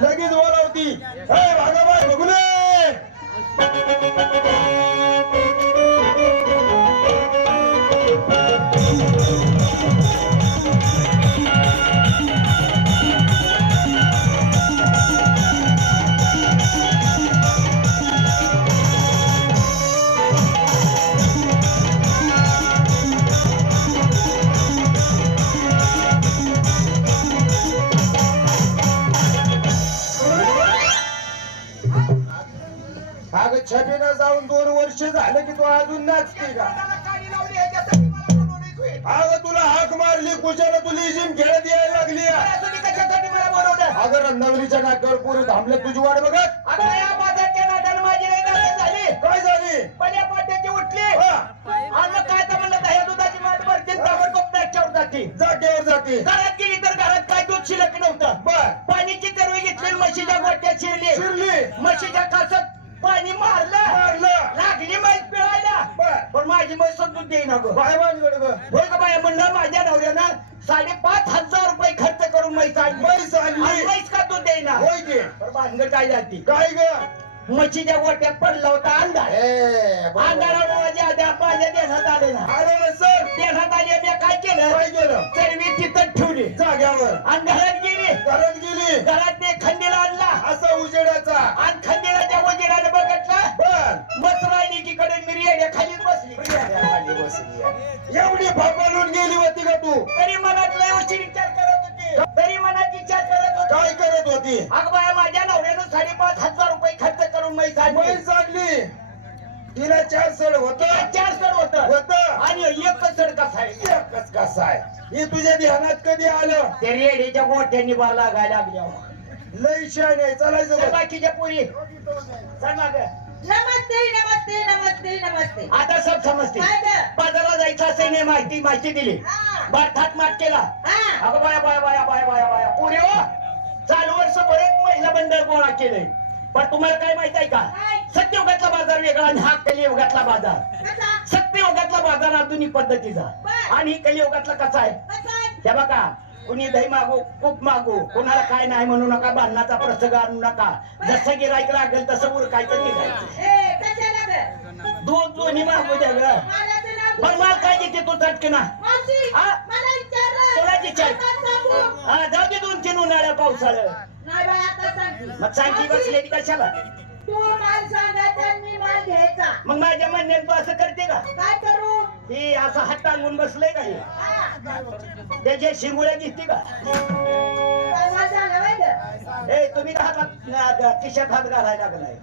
लगेच बोलावती. भागाबाई बघुले अगं छबीनं जाऊन 2 वर्ष झालं की तू अजून नाचते का? अगं तुला हाक मारली कुशाला तू लिजिम खेळत यायला लागली. अगं रंधावलीच्या नाकावर पोरी थांबले तुझी वाट बघत. काय झाली? पल्या पाट्याची उठली आणि काय तर म्हणलं दह्या दुधाची माठ भरते ताबडतोब नाच्यावर जाते. जागेवर जाते. घरात गेली तर घरात काय दूध शिल्लक नव्हतं. बर पाण्याची तरवी घेतली म्हशीच्या गोट्यात शिरली. शिरली म्हशीच्या कासात पाणी मारलं लागली म्हैस पिळायला. बर पण माझी म्हैस दूध देईना गं. बाय बांधगड ग होय का बाया म्हणलं माझ्या नवऱ्यानं 5,500 रुपये खर्च करून म्हैस आणली. म्हैस आणली. आणि म्हैस का दूध देईना. होय की पण भानगड काय जाती. काय ग? म्हशीच्या गोट्यात पडला होता अंधार. अंधारावर माझ्या देशात आले ना. अरे ना सर देशात आले मी काय केलं काय केलं? चरवी तिथं ठेवली जाग्यावर आणि घरात गेली. घरात गेली. घरात ते खंडीला आणला असा उजेडाचा आणि खंडीलाच्या वजिराने बघितलं बर मसरायनी की कडे मी रेड्या खालीच बसली. खाली बसली. एवढी फापालून गेली होती का तू? तरी मनात लय उशीर विचार करत होती. तरी मनात विचार करत होती. काय करत होती? अगं बाया माझ्या नवऱ्यानं 5,500 रुपये खर्च करून म्हैस आणली. म्हैस आणली. तिला 4 सड होत 4 सड होत आणि एक सड कसा आहे. एकच कसा आहे हे तुझ्या ध्यानात कधी आलं? ते रेडीच्या गोठ्यांनी बार लागायला लागल्या. लय शान आहे चालायचं तर बघ. बाकीच्या पोरी चल मागं. नमस्ते नमस्ते नमस्ते नमस्ते. आता सब समजते. काय ग? बाजारला जायचं असे नाही माहिती दिली. हा. बार थाट माट केला. हा. अगं बाया पुरे हो चालू वर्ष बरेच महिला मंडळ गोळा केले. पण तुम्हाला काय माहित आहे का? काय? सत्ययुगातला बाजार वेगळा आणि हा कलियुगातला बाजार. कसा? सत्ययुगातला बाजार आधुनिक पद्धतीचा बर. आणि कलियुगातला कसा आहे कसा आहे? हे बघा. कुणी दही मागू खूप मागू कोणाला काय नाही म्हणू नका. भांडणाचा प्रसंग आणू नका. जसं गिराईक लागेल तसं उरकायचं निघायचं. ए, कशाला ग? दूध दोन्ही मागू द्या ग. मालाचं नाव पण मला काय देते तू चटकना. मावशी, हा? मला विचारलं. तुला विचार. आता सांगू. हा जाऊ दे 2-3 उन्हाळ्या पावसाळ्यात. नाही बाई, आता सांगते. मग सांगती बसलेली कशाला. तू माल सांगायचा आणि मी माल घ्यायचा. मग माझ्या म्हणण्यात तू असं करते का? काय करू? ही असं हात टांगून बसलंय का हे? हा. त्याच्या शिंगुळ्या दिसते का? काय माल झाला बाई ग? ए तुम्ही का हातात खिशात हात घालायला लागलाय.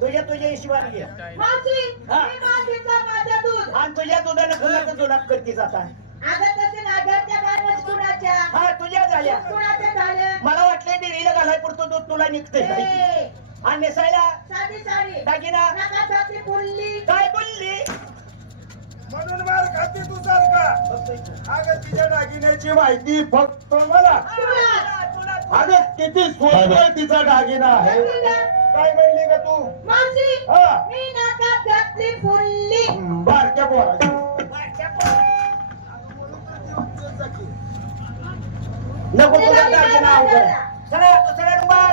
तुझ्या हिशोबाने घे. मावशी, हा. मी माल घेतला माझ्या दूध. आणि तुझ्या दुधानं कुणाचं जुनाब करतीस आता. अगं तसे ना घरच्या गाण्यात कुणाच्या हा तुझ्या झाल्या. कुणाच्या झाल्या. मला वाटलं डेअरीला घालाय पुरतं दूध तुला निघतंय काही. ए, आणि नेसायला साधी साडी दागिना नकासाठी बोलली. काय बोलली. म्हणून मार खाते तू सारखा. अगं तिच्या दागिन्याची माहिती फक्त मला. अगं किती सुंदर तिचा दागिना आहे. काय म्हणली का तू? मावशी, हा मी नाकात घातली फुल्ली. बारक्या पोराची. नको तुझा दागिना अवघड. चला दुसऱ्या नंबर.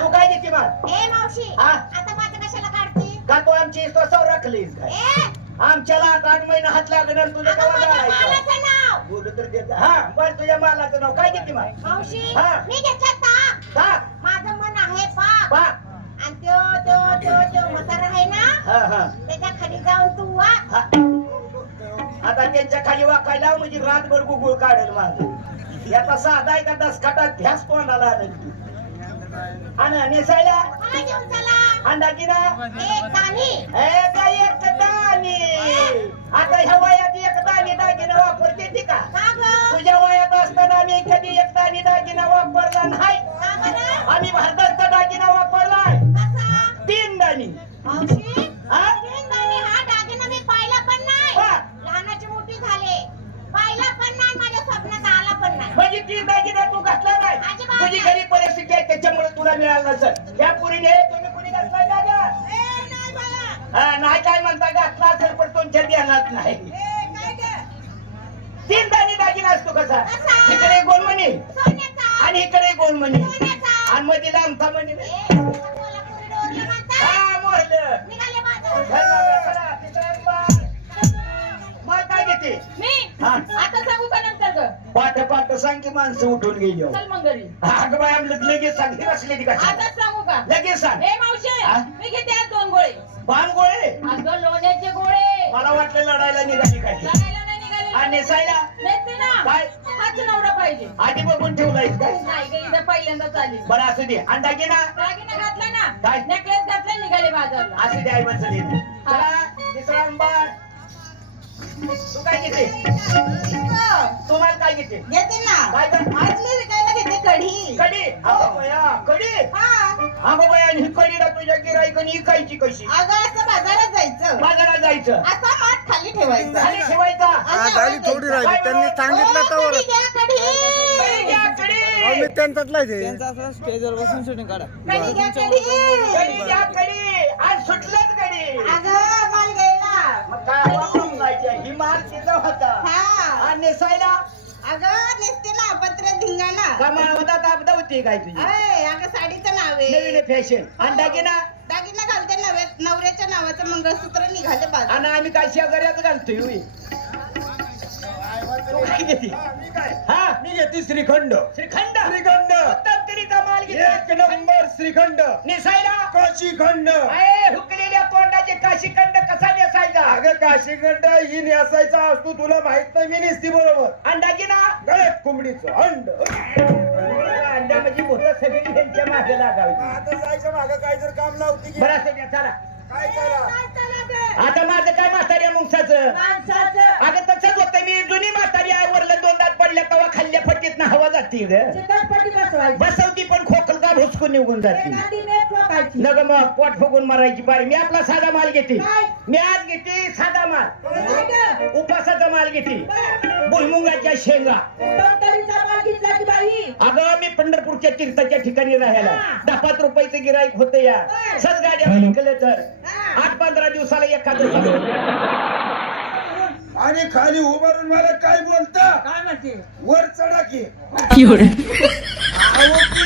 तू काय देते मग. ए मावशी, हा? आता माझं कशाला काढते? का तू आमची स्वसावर राखलीस काय. ए, आमच्याला 8 महिने हात लागणार तुझं आता केव्हा माझ्या घालायचं. मालाचं नाव. बोलू तर देत. हा बरं तुझ्या मालाचं नाव काय देते मग. मावशी, हा. मी घेतला ताक. हा माझं मन आहे पाक. पा आणि तो म्हातारा आहे ना, हा हा त्याच्या खाली जाऊन तू वा. हा. आता त्यांच्या खाली वाकायला म्हणजे रातभर गुगुळ काढेल माझं. याचा साधा आहे का 10 खाटात ध्यास तोंडाला आणेल ती. आणि नेसायला मला घेऊन चला. अंदाजीना एक दाणी. एक दाणी. आता ह्या वयात एक दाणी दागिना वापरते ती का. का गं? तुझ्या वयात असताना आम्ही कधी एक दाणी दागिना वापरला नाही. का बरं? आम्ही भारताचा दागिना वापरलाय कसा? 3 दाणी. मावशी, हा? तीन दाणी हा दागिना मी पाहिला पण नाही. वा. लहानाची मोठी झाले. पाहिला पण नाही, माझ्या स्वप्नात आला पण नाही. म्हणजे 3 दागिना तू घातला नाही. अजिबात तुझी नाही. गरीब परिस्थिती आहे त्याच्यामुळे तुला मिळालं नसेल. या पुरीने तुम्ही कुणी घातलाय का गं? ए, नाही बाळा. हा, नाही काय म्हणता घातला असेल पण तुमच्या ध्यानात नाही. ए, काय गं? 3 दाणी दागिना असतो कसा. कसा? इकडे गोलमणी सोन्याचा. आणि इकडे गोल म्हणे कोणाचा? आणि मध्ये लांबता म्हणे कोल्हापुरी डोरलं म्हणतात. हा मोरलं निघाले बाजारात. चला, तिसरा नंबर. मग काय घेते मी हा आता सांगू का नंतर ग पाठ पाठ सांग की माणसं उठून गेली हो. चल मग घरी अगं बाय आमलं लगेच सांग ही असली ती कशा आता सांगू का लगेच सांग ए मावशे हा? मी घेते आज 2 गोळे बाण गोळे अगं लोण्याचे गोळे मला वाटलं लढायला निघाली काय लढायला नाही निघाले आणि नेसायला नेसते ना काय हाच नवरा पाहिजे आधी बघून ठेवलायस काय नाही ग इथं पहिल्यांदाच आली बरं असू दे आणि दागिना दागिना घातला ना काय? नेकलेस घातला निघाले बाजारला असू दे आई माणसं दे चला तिसरा नंबर तू काय घेते तुम्हाला काय घेते घेते ना काय काय आज मी विकायला घेते कढी कडी अगं बया कडी अगं बया आणि ही कडीला तुझ्या गिराईकनी इकायची कशी अगं असं बाजारात जायचं बाजारात जायचं असा माठ खाली ठेवायचा खाली ठेवायचा हा झाली थोडी राहिली त्यांनी सांगितलं तर कढी घ्या कढी कडी घ्या कडी मी त्यांचाच आहे त्यांचा असं स्टेजवर बसून शूटिंग काढा कढी घ्या कढी कडी घ्या कडी आज सुटलंच कडी अगं माल घ्यायला मग काय वापरून जायचं ही माल तिचा होता हा आणि नेसायला अगं नेसते ना पत्र धिंगाणा कमाल होता तापदा होती काय तुझी अय अगं साडीचं नाव आहे नवीन फॅशन आणि दागिना दागिना घालते नवऱ्याच्या नावाचं मंगळसूत्र निघाले बाजार आणि आम्ही काय शेजाऱ्याच घालतोय होय. तू काय घेते मी काय हा मी घेते श्रीखंड श्रीखंड श्रीखंड पद्धतीचा माल एक घेते नंबर श्रीखंड नेसायला काशीखंड अरे हुकलेल्या तोंडाचे काशीखंड कसा नेसायचा अगं काशीखंड ही नेसायचा असतो तुला माहित नाही मी नेसती बरोबर आणि दागिना गळ्यात कोंबडीचं अंड अंडा म्हणजे भूत सगळी त्यांच्या मागे लागावी आता जायचं मागं काय जर काम लावती की बरं असं द्या, चला काय करा आता माझं काय म्हातारी मुंगसाचं माणसाचं अगं तसंच होतं मी जुनी म्हातारी आहे वरलं 2 दात पडल्या तेव्हा खाल्ल्या फटीत ना हवा जाते ग चिकटपट्टी बसवायची बसवती पण खोकल का भुसकून निघून जाते एखादी मेट ठोकायची नग मग पोट फुगून मारायची बारी मी आपला साधा माल घेते काय? मी आज घेते साधा माल काय गं? उपासाचा माल घेते बरं. भुईमुंगाच्या शेंगा टवटवीचा माल घेतला की बाई अगं मी पंढरपूरच्या तीर्थाच्या ठिकाणी राहायला हा. 10-5 रुपयाचं गिराईक होतं या बर. सद गाड्या विकलं तर हा. 8-15 दिवसाला एखादं आणि खाली उभारून मला काय बोलता काय म्हणते वर चढा की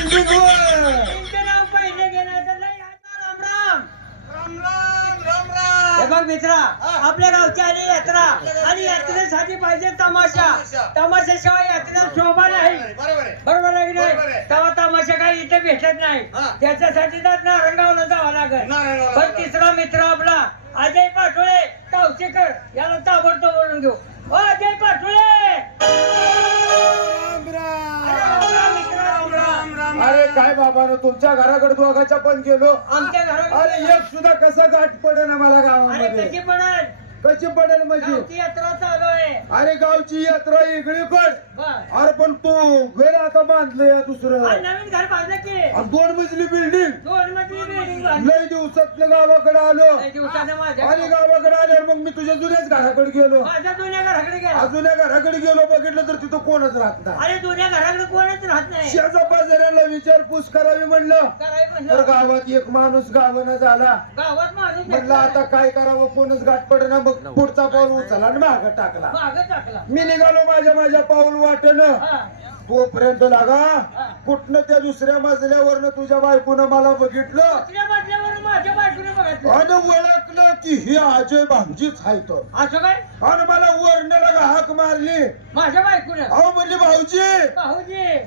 तुमचं नाव पहिले घेणार तर लय आता राम राम हे बघ मित्रा आपल्या गावची आली यात्रा आणि यात्रेसाठी पाहिजे तमाशा तमाशाशिवाय यात्रेला शोभा नाही बरोबर आहे की नाही तेव्हा तमाशा काही इथे भेटत नाही त्याच्यासाठी तर नारंगावला जावं लागेल पण तिसरा मित्र आपला अजय पाटोळे तावशेकर याला ताबडतोब बोलून घेऊ ओ अजय पाटोळे अरे काय बाबानो तुमच्या घराकडे दोघाच्या पण गेलो आमच्या घरात अरे एक सुद्धा कसा गाठ पडे ना मला अरे गावामध्ये कशी पडेल कशी पडेल म्हणजे गावची यात्रा चालू आहे अरे गावची यात्रा इकडीकड बस अरे पण तू घर आता बांधलंय दुसरं आणि नवीन घर बांधलं की आणि 2 मजली बिल्डिंग 2 मजली बिल्डिंग बांधली लय दिवसात गावाकडे आलो काही दिवसानं माझ्या आणि गावाकडे आल्यावर मग मी तुझ्या जुन्याच घराकडे गेलो माझ्या जुन्या घराकडे गेला जुन्या घराकडे गेलो बघितलं तर तिथं कोणच राहत नाही अरे जुन्या घराकडे कोणच राहत नाही शेजा बाजाराला विचारपूस करावी म्हणलं करायचं तर म्हणलं गावात एक माणूस गावानं झाला गावात माणूस म्हणलं आता काय करावं कोणच गाठ पडेना मग पुढचा पाऊल उचलला आणि मागं टाकला मागं टाकला मी निघालो माझ्या पाऊल वाटेनं हा, तोपर्यंत लागा कुठनं त्या दुसऱ्या मजल्यावरनं तुझ्या बायकोनं मला बघितलं दुसऱ्या मजल्यावरून माझ्या बायकोने बघितलं आणि ओळखलं की ही अजय भाऊजीच आहे तो असं काय आणि मला वरनं लागा हाक मारली माझ्या बायकोने अहो म्हणली भाऊजी भाऊजी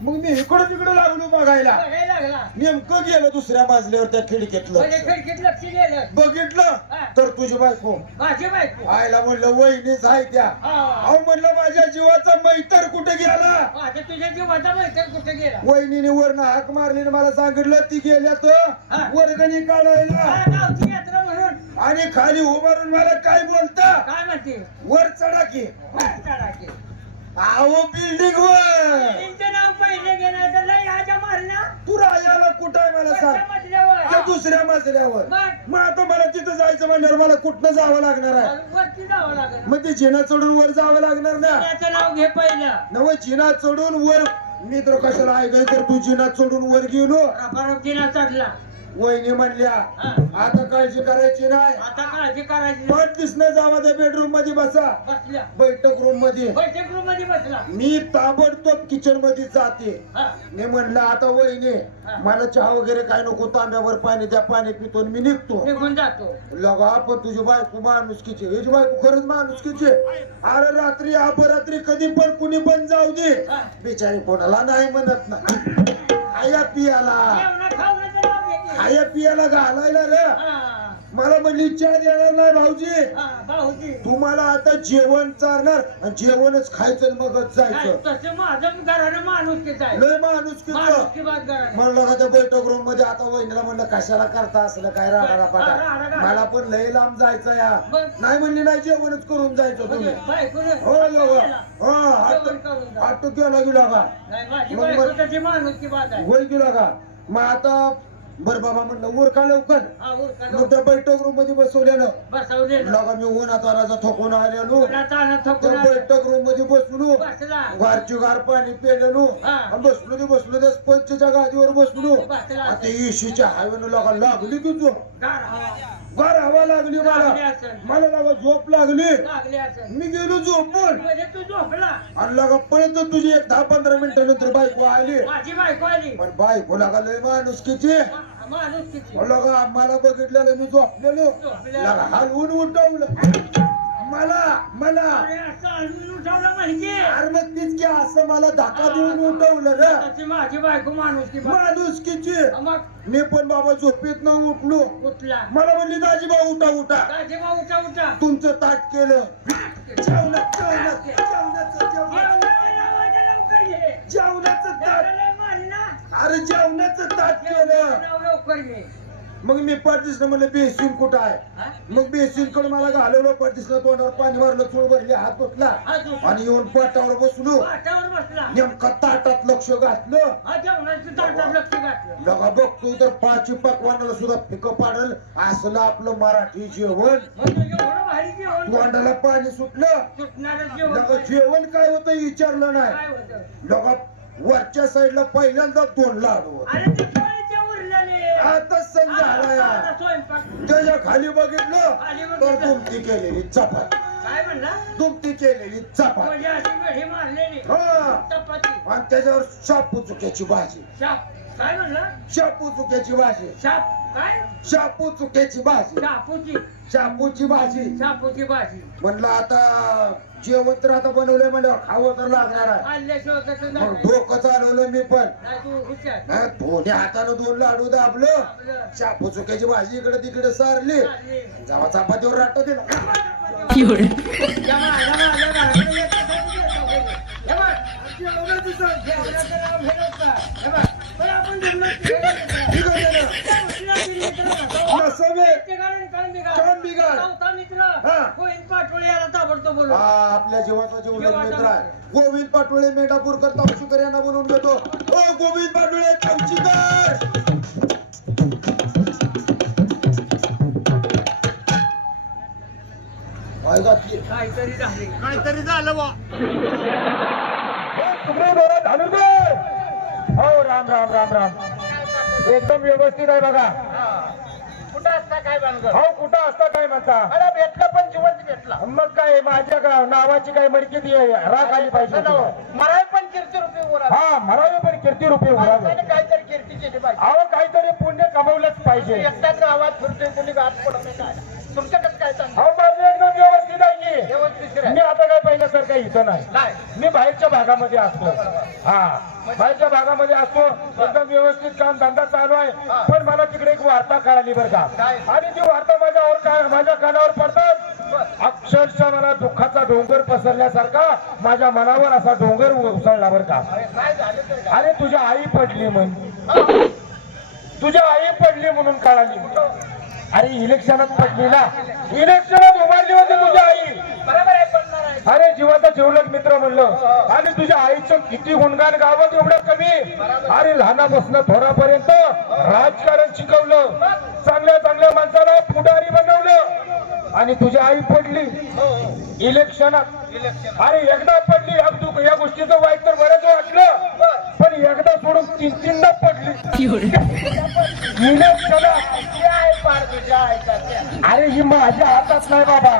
मग मी इकडं तिकडं लागलो बघायला बघायला लागला नेमकं गेलो दुसऱ्या मजल्यावर त्या खिडकीतलं म्हणजे खिडकीत लक्ष गेलं बघितलं तर तुझी बायको माझी बायको आयला म्हणलं वहिनीच आहे त्या हा. अहो म्हणलं माझ्या जीवाचा मैतर कुठे गेला आता तुझ्या जीवाचा मैत्र कुठे गेला वहिनीने वरनं हाक मारली आणि मला सांगितलं ती गेल्या तर हा. वर्गणी काढायला हा, गावची यात्रा म्हणून आणि खाली उभारून मला काय बोलता काय म्हणते वर चढा की चढा की. अहो बिल्डिंग वर त्यांचं नाव पहिले घेणार तर लय आजा मारला तू राहायला कुठं आहे मला सांग त्या मजल्यावर दुसऱ्या मजल्यावर मग मग आता मला तिथं जायचं म्हणल्यावर मला कुठनं जावं लागणार आहे वरती जावं लागेल मग ते जिना चढून वर जावं लागणार ना त्याचं नाव घे पहिलं नव जिना चढून वर मी तर कशाला ऐकाय तर तू जिना चढून वर गेलो रफारफ जिना चढला वहिनी म्हणल्या हा. आता काळजी करायची नाही, आता काळजी करायची पट दिसणं जावा त्या बेडरूम मध्ये बसा, बसल्या बैठक रूम मध्ये. बैठक रूम मध्ये बसला मी ताबडतोब किचन मध्ये जाते. हा. मी म्हणलं आता वहिनी हा. मला चहा वगैरे काय नको, तांब्यावर पाणी द्या, पाणी पितो आणि मी निघतो. निघून जातो लगा पण तुझी बायको माणुसकीची, हिची बायको खरंच माणुसकीची. अरे रात्री अपरात्री कधी पण कुणी पण जाऊ दे, हा. बिचारी कोणाला नाही म्हणत ना. आया पियाला जेवणा खावण्याचं नाव घे. आया पियाला घालायला रे. हा. मला म्हणली चहा देणार नाही भाऊजी. हा, भाऊजी तुम्हाला आता जेवण चारणार आणि जेवणच खायचं आणि मगच काय, जायचं. तसं माझं घरानं माणूस आहे लय माणुसकीचं. माणुसकी बात घरानं. म्हणलं का त्या बैठक रूम मध्ये आता वहिनीला म्हणलं कशाला करता असलं काय राडाला पाटा, राडा. मला पण लय लांब जायचं या. बरं. नाही म्हणली नाही जेवणच करून जायचं तुम्ही. म्हणजे बायकोने हो केला. हो जेवण करून जा. आटो केला गेला का नाही, माझी मग- बायको त्याची माणुसकी बात आहे. होय गेला का. मग आता बर बाबा म्हणलं उरका लवकर. हा, उरका मग त्या बैठक रूम मध्ये बसवल्यानं बसवलेलं. लगा मी उन्हात आराचा थकून आलेलो. कोणाचा आणा त्या थकून आला. बैठक रूम मध्ये बसलो, बसला. गारची गार पाणी पेलेलो हा. आणि बसलो ते पंचच्या गादीवर बसलो. बसला. आता इशीच्या हायवेनं लगा लागली की झोप, गार हवा. गार हवा लागली लागली मला. असेल. मला लगा झोप लागली. लागली असेल. मी गेलो झोपून म्हणजे तू झोपला. आणि लगा पळत तुझी एक 10-15 मिनिटानंतर बायको आली. माझी बायको आली. पण बायको लगा लय माणुसकीची. माणुसकीची. लगा मला बघितलेलं मी झोपलेलो, झोपलेलं. लगा हलवून उठवलं मला. अरे, असं हलवून उठवलं म्हणजे अरे मग तीच की असं मला धक्का देऊन उठवलं रे. तशी माझी बायको माणुसकी बात. माणुसकीची. मग मी पण बाबा झोपेत न उठलो. उठला. मला म्हणली दाजीबा उठा उठा, राजेबा उठा उठा. तुमचं ताट केलं. जेवणाचं लवकर घे. ताट, त्याला मानना. अरे जेवणाचं ताट केलं. लवकर घे. मग मी परदेशनं म्हणलं बेसिन कुठं आहे. हा? मग बेसिन कडे मला घालवलं. परदेशनं तोंडावर पाणी मारलं, चूळ भरली, हात धुतला हा, तू आणि येऊन पाटावर बसलो. पाटावर बसला. नेमका ताटात लक्ष घातलं. हा, जेवणाचं ताटात लक्ष घातलं. लगा बघतोय तर पाची पकवानाला सुद्धा फिकं पाडल असलं आपलं मराठी जेवण. मग तुझं एवढं भारी जेवण. तोंडाला पाणी सुटलं. सुटणारं जेवण. लगा जेवण काय होतं विचारलं नाही. काय होतं? लगा वरच्या साईडला पहिल्यांदा 2 लाडू. अरे ते पोळीचे उरलेले. आता संग झाला या. आता स्वयंपाक. त्याच्या खाली बघितलं खाली तर बघितलं. दुमती केलेली चपाती. काय म्हणला? दुमती केलेली चपाती. म्हणजे अशी गढी मारलेली. हा. चपाती. आणि त्याच्यावर शापू चुक्याची भाजी. शाप. काय म्हणला? शापू चुक्याची भाजी. शाप. काय? शापू चुक्याची भाजी. शापूची. शापूची भाजी. शापूची भाजी. म्हणलं आता जेवण तर आता बनवलंय म्हणल्यावर खावं तर लागणार आहे. खाल्ल्याशिवाय कसं मग नाही. डोकं चालवलं मी पण. नाही, तू हुशार. हा, दोन्ही हातानं 2 लाडू दाबलं. आपलं. शापू चुक्याची भाजी इकडे तिकडे सारली. चालली. जेव्हा चपातीवर राहत दिलं. या माझ्या घराकडे येत असायचं देतो घरी. हे बघ. जेवणाचं नाव घेत जा. हे बघ. पण आपण जेवणात ठीक आहे ना? नसावे. काम बिघाड. हा. हा, आपल्या जीवाचा जीवलग मित्र आहे गोविंद पाटोळे, मेढापूरकर, तावशीकर यांना बोलवून घेतो. ओ गोविंद पाटोळे, तावशीकर. काय घातली? काहीतरी झाले. काहीतरी झालं बा. हो राम राम राम राम. एकदम व्यवस्थित आहे बघा. कुठं असता काय भानगड? हो कुठं असता काय म्हणता. मला भेटला पण जिवंत भेटला. मग काय माझ्या नावाची काय मडकी राख आली पाहिजे. मराय पण कीर्ती रुपये उरा. हा मरावी पण कीर्ती रुपये उरावे. काहीतरी कीर्ती केली पाहिजे. अहो काहीतरी पुण्य कमवलंच पाहिजे. एकटाच गावात फिरतोय कोणी गाठ पडत नाही काय. तुमचं कसं काय चांगलं? अहो माझं एकदम व्यवस्थित आहे की. व्यवस्थित मी आता काय पहिल्यासारखं इथं नाही. काय? मी बाहेरच्या भागामध्ये असतो. हा बाहेरच्या भागामध्ये असतो. एकदम व्यवस्थित काम धंदा चालू आहे. पण मला तिकडे एक वार्ता कळाली बरं का. काय? आणि ती वार्ता माझ्या कानावर पडतात. अक्षरशः मला दुःखाचा डोंगर पसरल्यासारखा माझ्या मनावर असा डोंगर उसळला बरं का. काय झालं तर? अरे तुझी आई पडली तुझ्या आई पडली म्हणून कळाली. अरे इलेक्शनात पडली ना. इलेक्शनात उभारली होती तुझी आई. बरोबर आहे, पडणार आहे. अरे जीवाचा जीवलग मित्र म्हणलं. आणि तुझ्या आईचं किती गुणगान गावात एवढं कमी. अरे लहानापासून थोरापर्यंत राजकारण शिकवलं. चांगल्या चांगल्या माणसाला पुढारी बनवलं. आणि तुझी आई पडली इलेक्शनात. अरे एकदा पडली. या गोष्टीचं वाईट तर बरंच वाटलं. पण एकदा सोडून तीनदा पडली हिने चला अरे ही माझ्या हातात नाही बाबा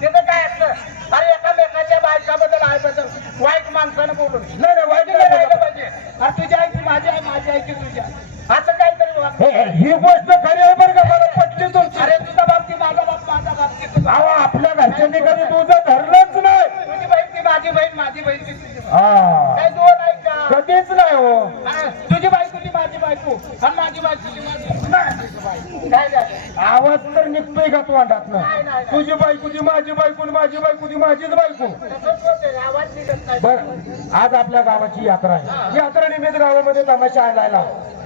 तिथं काय असतं अरे एकामेकाच्या बायकाबद्दल आईबद्दल वाईट माणसानं बोलून नाही वाईट नाही बोलायला पाहिजे. अरे तुझी आई ती माझी आई माझी आई ती तुझ्या असं काहीतरी वाग. ही गोष्ट खरी आहे बरं का मला पटली तुमची. अरे तुझा बाप ती माझा बाप ती तुझा अहो आपल्या घरच्यांनी कधी तुझं धरलंच नाही. तुझी बहीण ती माझी बहीण ती तुझी बहीण. हा काय दोन आहे का कधीच नाही हो. हा, तुझी बायको ती माझी बायको आणि माझी बायको ती माझी बायको. काय झालं आवाज तर निघतोय का तोंडात नाही, नाही. तुझी बायको ती माझी बायको आणि माझी बायको ती माझीच बायको. तसंच होतंय, आवाज निघत नाही. बर आज आपल्या गावाची यात्रा आहे. यात्रा निमित्त गावामध्ये तमाशा आणायला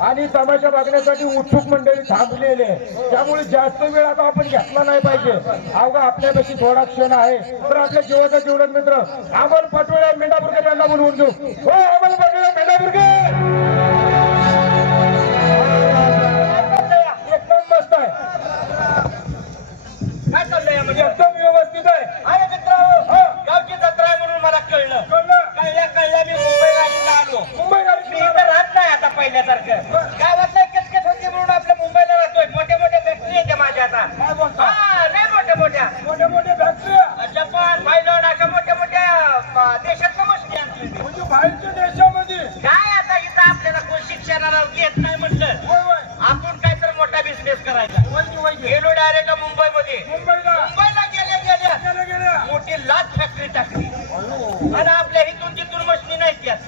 आणि तमाशा बघण्यासाठी उत्सुक मंडळी थांबलेले आहे. त्यामुळे जास्त वेळ आता आपण घेतला नाही पाहिजे. अवघा आपल्यापाशी थोडा क्षण आहे तर आपल्या जीवाचा जीवलग मित्र अमोल पाटोळे मेंढापूरकर यांना बोलवून घेऊ. हो अमोल पाटोळे मेंढापूरकर एकदम मस्त आहे. काय चाललंय यामध्ये? एकदम व्यवस्थित आहे. अरे मित्रांनो, गावची जत्रा आहे म्हणून मला कळलं. कळल्या मी मुंबई गाडीला आलो. मुंबई मी इथं राहत नाही आता पहिल्यासारखं. गावातलं किटकिट होती म्हणून आपल्या मुंबईला राहतोय. मोठ्या फॅक्टरी येते माझ्या आता. काय बोलता? हा, नाही मोठ्या मोठ्या फॅक्टरी जपान थायलंड अशा मोठ्या देशातलं मशीन आणली होती. म्हणजे बाहेरच्या देशामध्ये काय आता इथं आपल्याला कोण शिक्षणाला घेत नाही म्हटलं आपण काय तर मोठा बिझनेस करायचा. गेलो डायरेक्ट मुंबईमध्ये. मुंबईला गेल्या मोठी लाच फॅक्टरी टाकली आणि आपल्या इथून तिथून मशीन नाही त्यात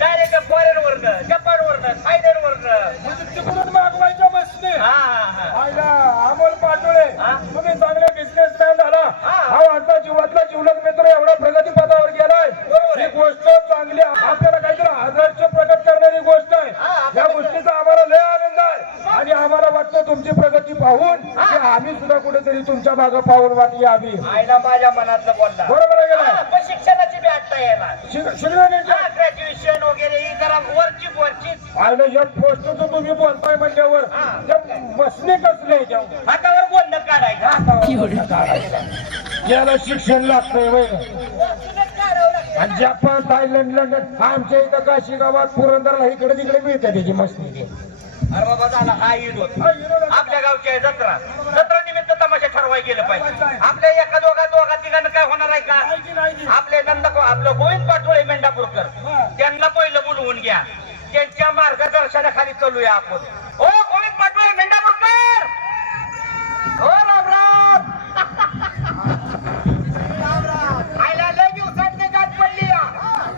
डायरेक्ट फॉरेन वरनं जपान वरनं थायलंड वरनं तिकडून मागवायच्या बसने. हा अमोल पाटोळे हा? तुम्ही चांगले बिझनेसमॅन झाला. हा. हा आता जीवातला जीवलग मित्र एवढा प्रगती पदावर गेलाय. बरोबर आहे. ही गोष्ट चांगली आहे. आपल्याला काहीतरी आदर्श प्रकट करणारी गोष्ट आहे. हा, या गोष्टीचा आम्हाला लय आनंद आहे आणि आम्हाला वाटतं तुमची प्रगती पाहून की आम्ही सुद्धा कुठेतरी तुमच्या मागं पाहून वाटी यावी. आईला माझ्या मनातलं बोलला. बरोबर आहे का हा, नाही? पण शिक्षणाची बी आता यायला शिक्षणाच्या ग्रॅज्युएशन वगैरे ही जरा वरची आयला या पोस्टचं तुम्ही बोलताय म्हणल्यावर हा. त्या मसने कसले हातावर बोलणं काढायचं. याला शिक्षण लागतंय वय आणि जपान थायलंड लंडन आमच्या इथं काशी गावात पुरंदरला इकडे तिकडे मिळते त्याची मस्ती. अरे बाबा झाला हा विरोध आपल्या गावची आहे जत्रा. जत्रा निमित्त तमाशा ठरवाय गेलं पाहिजे. आपल्या एका दोघा तिघांना काय होणार आहे का? आपले आपलं गोविंद पाटोळे मेंढापूरकर त्यांना पहिलं बोलवून घ्या. त्यांच्या मार्गदर्शनाखाली चालूया आपण. ओ गोविंद पाटोळे मेंढापूरकर, हो राम राम. आयला लय दिवसात गाठ पडली.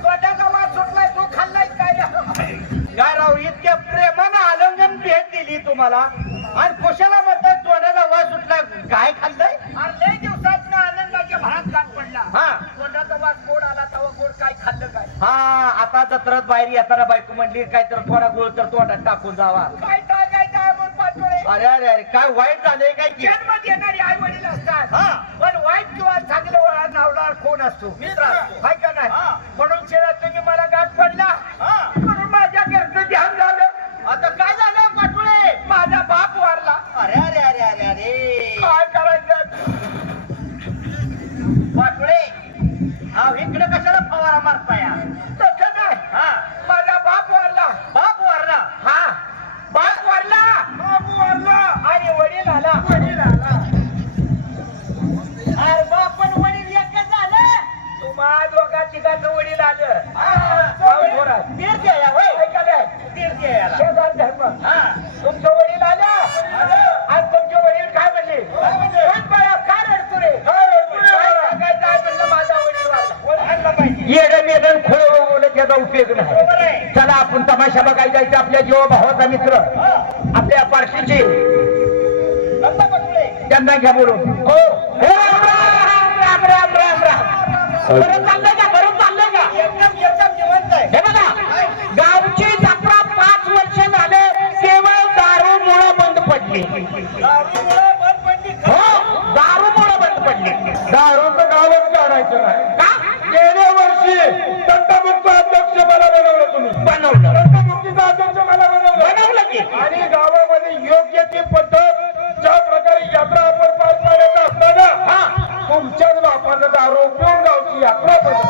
स्वतःचा वाद सुटलाय तो खाल्लाय काय राव इतक्या प्रेमानं आलिंगन भेट दिली तुम्हाला आणि कुशाला म्हणतात तोंडाचा वास सुटला काय खाल्लंय? अरे लय दिवसात आनंदाच्या भात गाठ पडला. हा तोंडाचा वास गोड आला तवा गोड काय खाल्लं काय? हा आता जत्रात बाहेर येताना बायको म्हणली काय तर थोडा गोळ तर तोंडात टाकून जावा. काय टाकायचं आहे म्हणून पाटोळे? अरे अरे अरे काय वाईट झालंय काय की? जन्मात येणारी आई वडील असतात. हा पण वाईट किंवा चांगलं वळण नावणार कोण असतो? मित्र असतो. हाय का नाही? म्हणून शेळात तुम्ही मला गाठ पडला म्हणून माझ्या घरचं ध्यान झालं. आता काय झालं पाटोळे? माझा बाप वारला. अरे अरे अरे अरे अरे काय करायचं पाटोळे? हा इकडे कशाला फवारा मारताय? तसं नाही. हा माझा बाप वारला. बाप वारला? हा बाप वारला. बाप वारला आणि वडील आला. अरे बाप पण वडील एकच झालं. तुम्हा दोघा तिघाचं वडील आलं. तुमचं वडील आलं आणि तुमचे वडील काय म्हणले? काय रडतो रे? माझा वडील वारला. येडं मेदन खोळ बोलत त्याचा उपयोग नाही. चला आपण तमाशा बघायला जायचं. आपल्या जीवा भावाचा मित्र आपल्या पार्शीचे त्यांना घ्या बोलून. हो राम राम राम राम. बरं चाललंय का? बरं चाललंय का? एकदम जिवंत आहे. हे बघा गावची जत्रा 5 वर्ष झाले केवळ दारूमुळे बंद पडली. हो दारूमुळे बंद पडली. दारूचं गावच काढायचं नाही का? गेल्या वर्षी दंडमुक्त अध्यक्ष मला बनवलं. तुम्ही बनवलं दंडमुक्तीचा अध्यक्ष मला बनवलं की. आणि गावामध्ये योग्य ती पद्धत ज्या प्रकारे यात्रा आपण पार पाडायचं असताना तुमच्याच बापानं दारू पिऊन गावची यात्रा बंद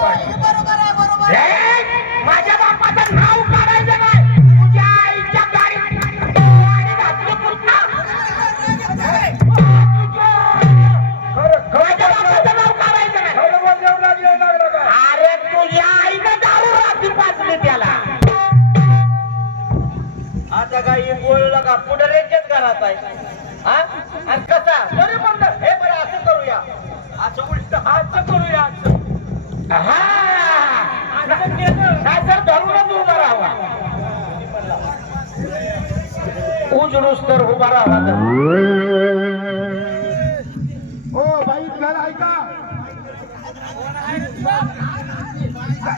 लगा ही गोळ लगा पुढऱ्याच्याच घरात आहे हा आणि कसा तरी म्हणलं हे बरं असं करूया असं उलट असं करूया हा काय तर धरूनच उभा राहावा उजडूस तर उभा राहावा हो बाई घर ऐका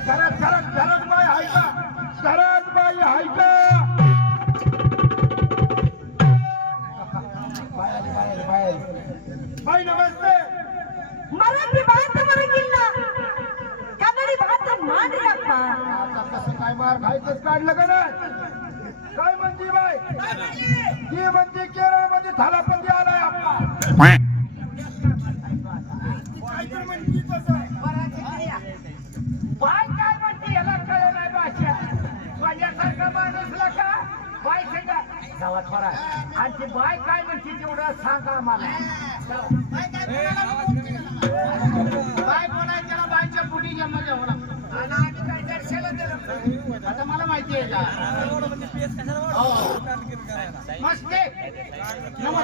घरात बाई ऐका घरात बाई ऐका बाई नमस्ते मराठी भाषा बरगिल्ला कन्नडी भाषा मांडलಪ್ಪ कसं काय मार खायचंच काढलं का नाही काय म्हणते बाई ही म्हणते केरळमध्ये थालापती आलाय आपला बाय काय म्हणते याला कळलं नाही भाषा माझ्यासारखा माणूसला का बाय सांगा गावात फरा आणि ती बाय काय म्हणते तेवढं सांगा आम्हाला बाय बोलायचं त्याला बायच्या पुढी जन्म जेवढा आणि आम्ही काय दर्शनाला दिलं आता मला माहिती आहे का मस्त नमस्ते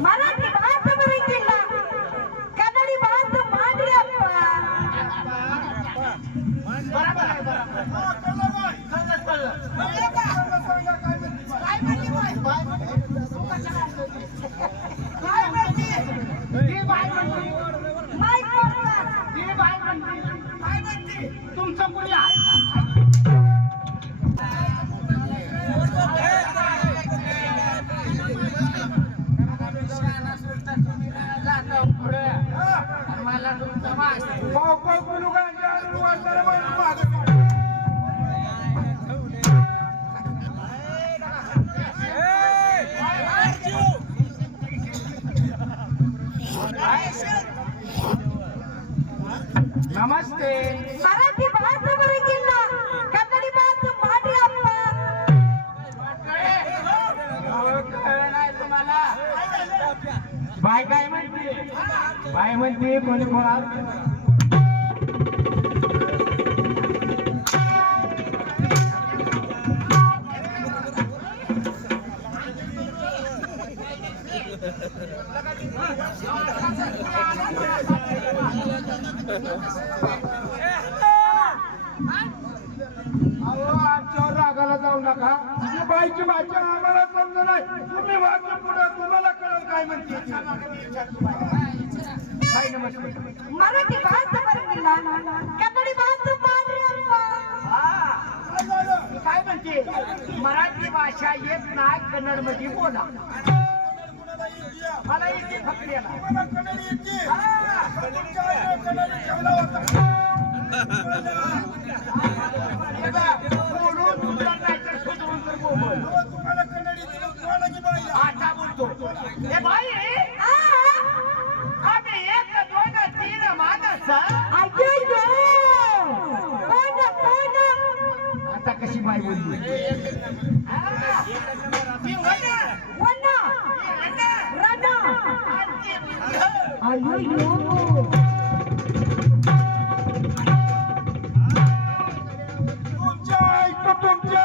मराठी भाषा बरगिल्ला कन्नडी भाषा मांडलಪ್ಪ बरोबर आहे बरोबर तुमचं कोणी आहे मला तुमचं नमस्ते मराठी भाषा बरगिल्ला कन्नडी भाषा मांडलಪ್ಪ नाही तुम्हाला बाय काय म्हणते बाय म्हणते कोणी कोणा आमच्यावर रागाला जाऊ नका ही बाईची भाषा आम्हाला समज नाही तुम्ही वाटलं पुढे तुम्हाला कळलं काय म्हणते बाई नमस्ते मराठी भाषा बरगिल्ला कन्नडी भाषा मांडलಪ್ಪ काय म्हणते मराठी भाषा येत नाही कन्नड मध्ये बोला मला येते फक्त याला बोलून सुधरत नाही तर सुधरून तर बोल आता बोलतो हे बाई आम्ही एक दोन तीन माणस अय्यो कोण आता कशी बाई बोलली वन्ना राधा अय्यो तुमच्या ऐकतो तुमच्या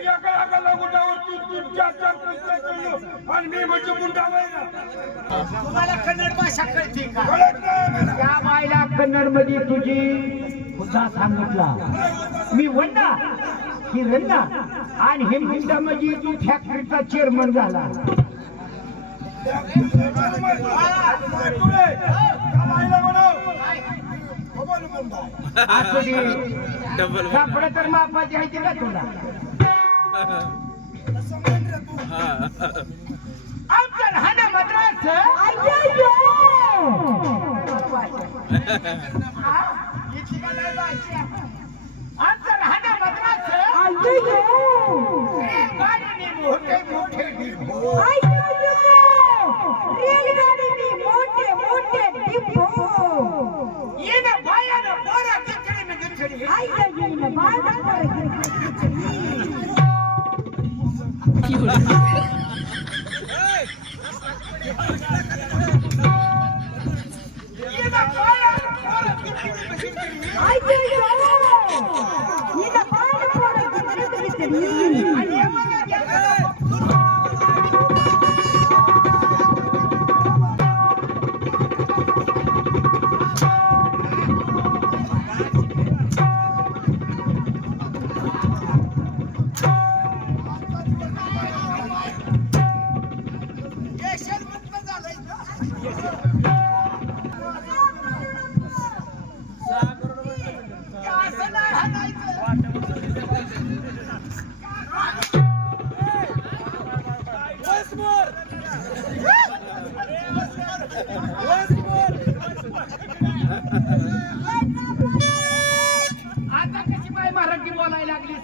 एका लगुंडावरती 3-4 प्रश्न केलो आणि मी म्हणजे मुंडा तुम्हाला कन्नड भाषा कळते का कळत नाही मला त्या बाईला कन्नड मध्ये तुझी मुद्दा सांगितला मी वंडा ही रंडा आणि हे मुद्दा म्हणजे तू फॅक्टरीचा चेअरमन झाला सापडा तर मापाची आहे का तुला आमच्या राहण्या मद्रास अय्यो आमच्या राहण्या मद्रास अय्यो गाडीने मोठे मोठे डिपो अय्यो रेलगाडीनी मोठे मोठे डिपो येणं बायानं बोरा खिचडी में खिचडी अय्यो बाळा येणं बायानं बोरा खिचडी में खिचडी अय्यो इना बाळा पोरा किती आणि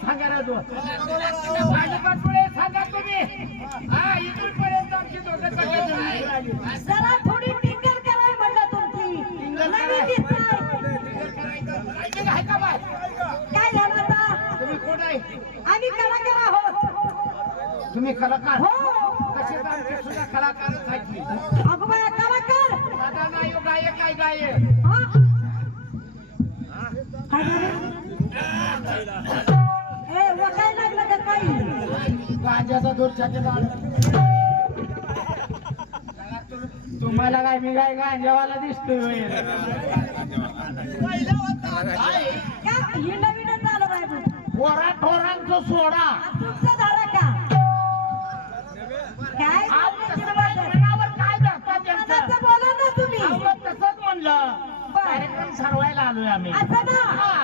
सांगा राजू अजिबात पुढे सांगा तुम्ही हा इथून पर्यंत आमची दोघं चालले. जरा थोडी टिंगर कराय म्हणलं तुमची नवीन दिसताय. आहे का बाय काय झालं आता? तुम्ही कोण आहे आम्ही कलाकार आहोत. तुम्ही कलाकार हो. तसेच आमचे सुद्धा कलाकारच आहेत की. अगं बाया कलाकार. दादा नाही हो, गायक नाही गायक हा? काय झालं? ए वकाय लागलं का काही? गांजाचा दूर तुम्हाला काय मी काय गांजावाला दिसतोय का ही नवीनच आलं बाय. पोरा ठोरांचं सोडा तुमचं झालं का? काय मनावर काय धरता मनाचं त्यांचं बोला ना तुम्ही. अहो, तसंच म्हणलं कार्यक्रम ठरवायला आलोय आम्ही असं ना. हा,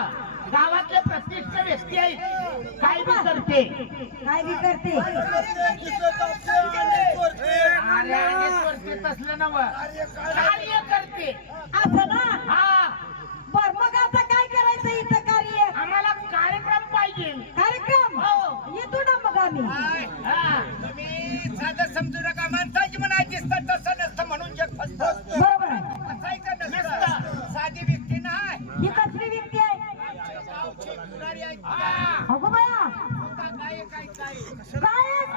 गावातले प्रतिष्ठ व्यक्ती आहेत काय बी करते काय बी करते. अरे आणि करते तसलं नव कार्य करते असं ना. हा बर मग आता काय करायचं इथं कार्य? आम्हाला कार्यक्रम पाहिजे कार्यक्रम हो. येतो ना मग आम्ही. हा तुम्ही साधं समजू नका माणसाची म्हणायची असतं तसं नसतं म्हणून जग फसतं. बरोबर आहे. असायचं नसतं साधी व्यक्ती नाही ही कसली व्यक्ती आहे? अगो बाया काय?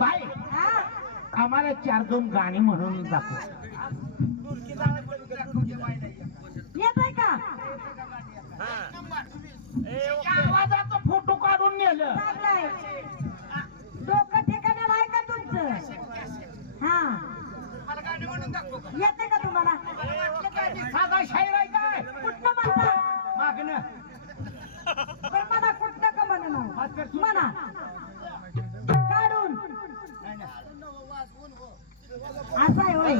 बाई हा? आम्हाला 4-2 गाणी म्हणून दाखव येत आहे का? आवाजाचा फोटो काढून नेलं चांगलंय. डोकं ठिकाणाला आहे का तुमचं? हा येते का तुम्हाला? साधा शाहीर आहे काय कुठनं म्हणता? मागणं पण मला कुठनं का म्हणा म्हणा काढून. असं आहे होय.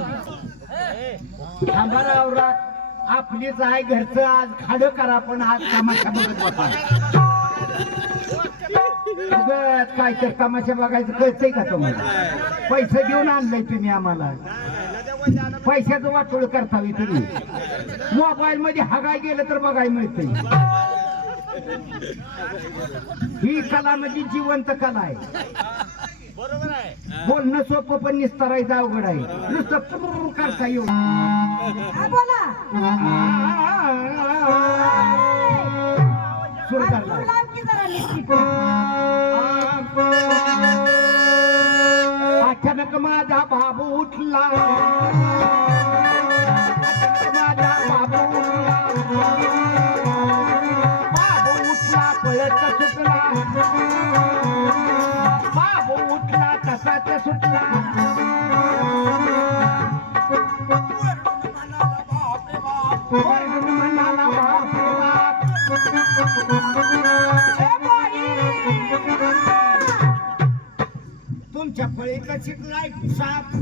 थांबारावरात आपलीच आहे घरचं आज खाडं करा पण आज तमाशा बघत बसा उगाच काय तर तमाशा बघायचं कळतंय का तुम्हाला पैसे देऊन आणलंय तुम्ही आम्हाला पैशाचं वाटोळ करतावी तुम्ही मोबाईल मध्ये हगाय गेलं तर बघाय मिळते ही कला म्हणजे जिवंत कला आहे बोलणं सोपं पण निस्तारायचं अवघड आहे नुसतं पुरु करता येऊ हा बोला. सुरू आज करता तू लाव की जरा लिपस्टिक. अचानक माझा बाबू उठला अचानक माझा बाबू उठला पळत सुटला बाबू उठला तसाच सुटला वरून म्हणाला बाप रे बाप. ए बाई! तुमच्या फळीचा शिकलाय साप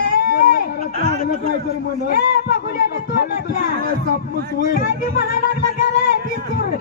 चांगलं काय तर म्हणत ए बघूल्याने तोंडातल्या. साप मग होईल काय बी म्हणा लागला का रे बिसूर?